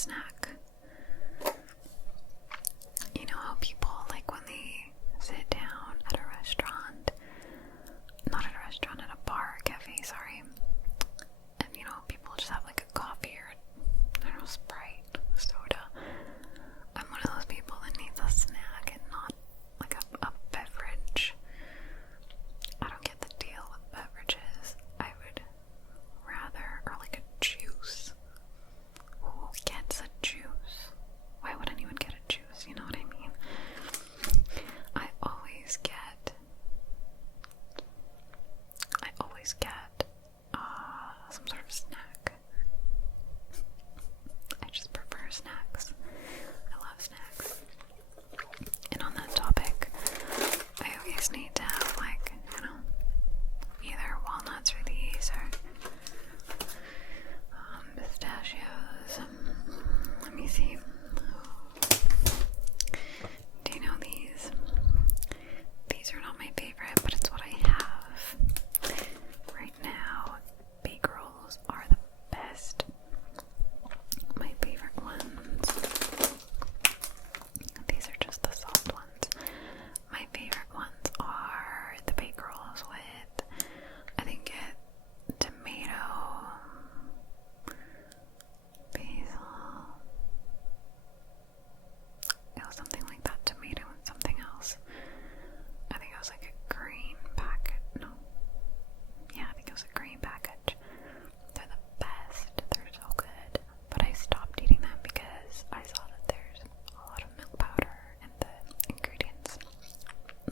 snack. You know how people, like, when they sit down at a restaurant, not at a restaurant, at a bar, cafe, sorry, and, you know, people just have, like, a coffee or, I don't know, Sprite, soda. I'm one of those people that needs a snack and not, like, a beverage. I don't get the deal with beverages. I would rather, or like a juice. Who gets a juice? Why would anyone get a juice? You know what I mean? I always get some sort of snack. I just prefer snacks. I love snacks. And on that topic, I always need to have, like, you know, either walnuts or these, or pistachios. Let me see. Do you know these? These are not my favorite, but it's what I have right now. Bake rolls are the best. My favorite ones. These are just the soft ones. My favorite ones are the bake rolls with, I think it, tomato, basil. It was something like that, tomato and something else. I think it was like a green packet. No. Yeah, I think it was a green package. They're the best. They're so good. But I stopped eating them because I saw that there's a lot of milk powder in the ingredients.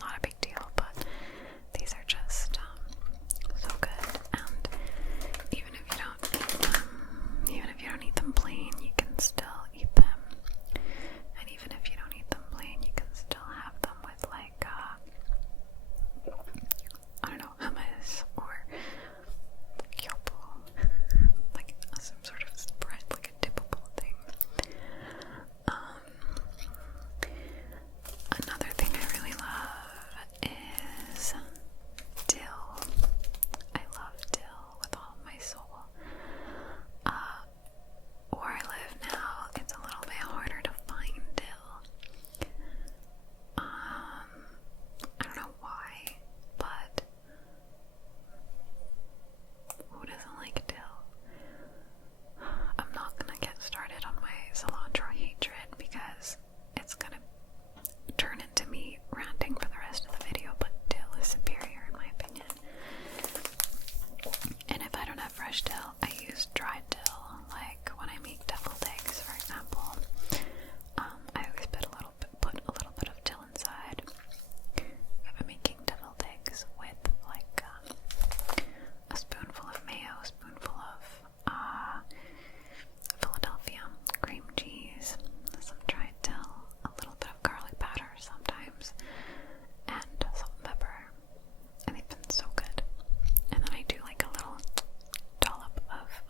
Not a big deal, but these are just so good. And even if you don't eat them plain, you can still eat them. And even if you don't eat them plain, you can still have them with, like, I don't know, hummus or kyopo, like some sort of spread, like a dippable thing. Another thing I really love is dill. I love dill with all of my soul. Where I live now, it's a little bit harder to find dill. I don't know why, but who doesn't like dill? I'm not gonna get started on my cilantro hatred because it's gonna turn into me ranting for the rest of the video, but dill is superior in my opinion. And if I don't have fresh dill, I use dried dill. Like when I make deviled eggs, for example, I always put a little bit of dill inside. I've been making deviled eggs with, like, a spoonful of mayo, a spoonful of Philadelphia cream cheese, some dried dill, a little bit of garlic powder sometimes, and salt and pepper. And they've been so good. And then I do, like, a little dollop of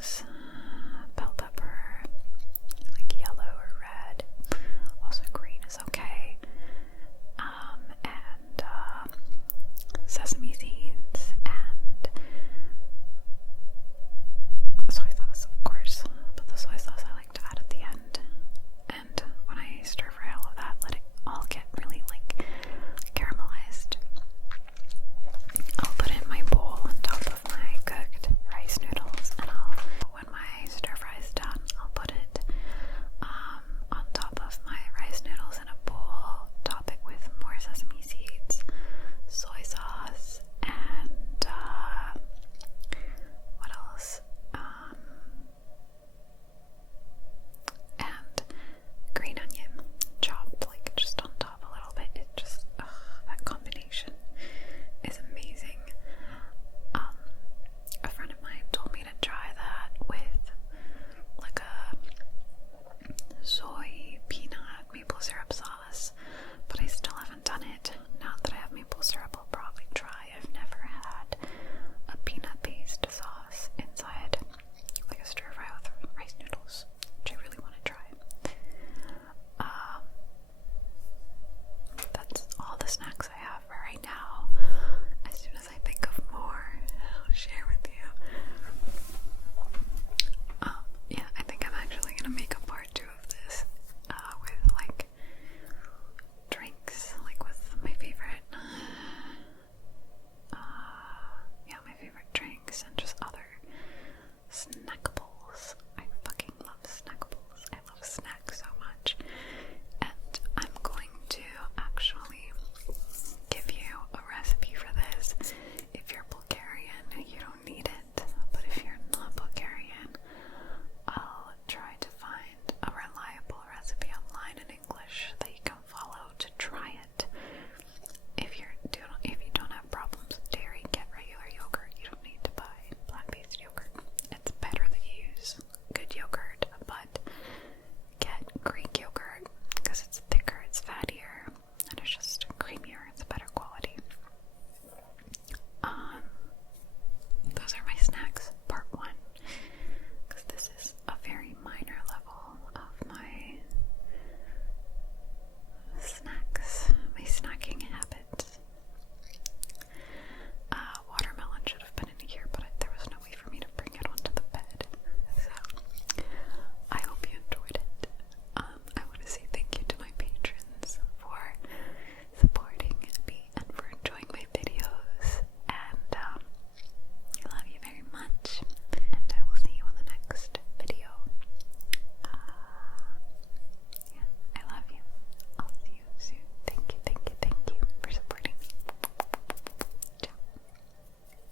Oreos.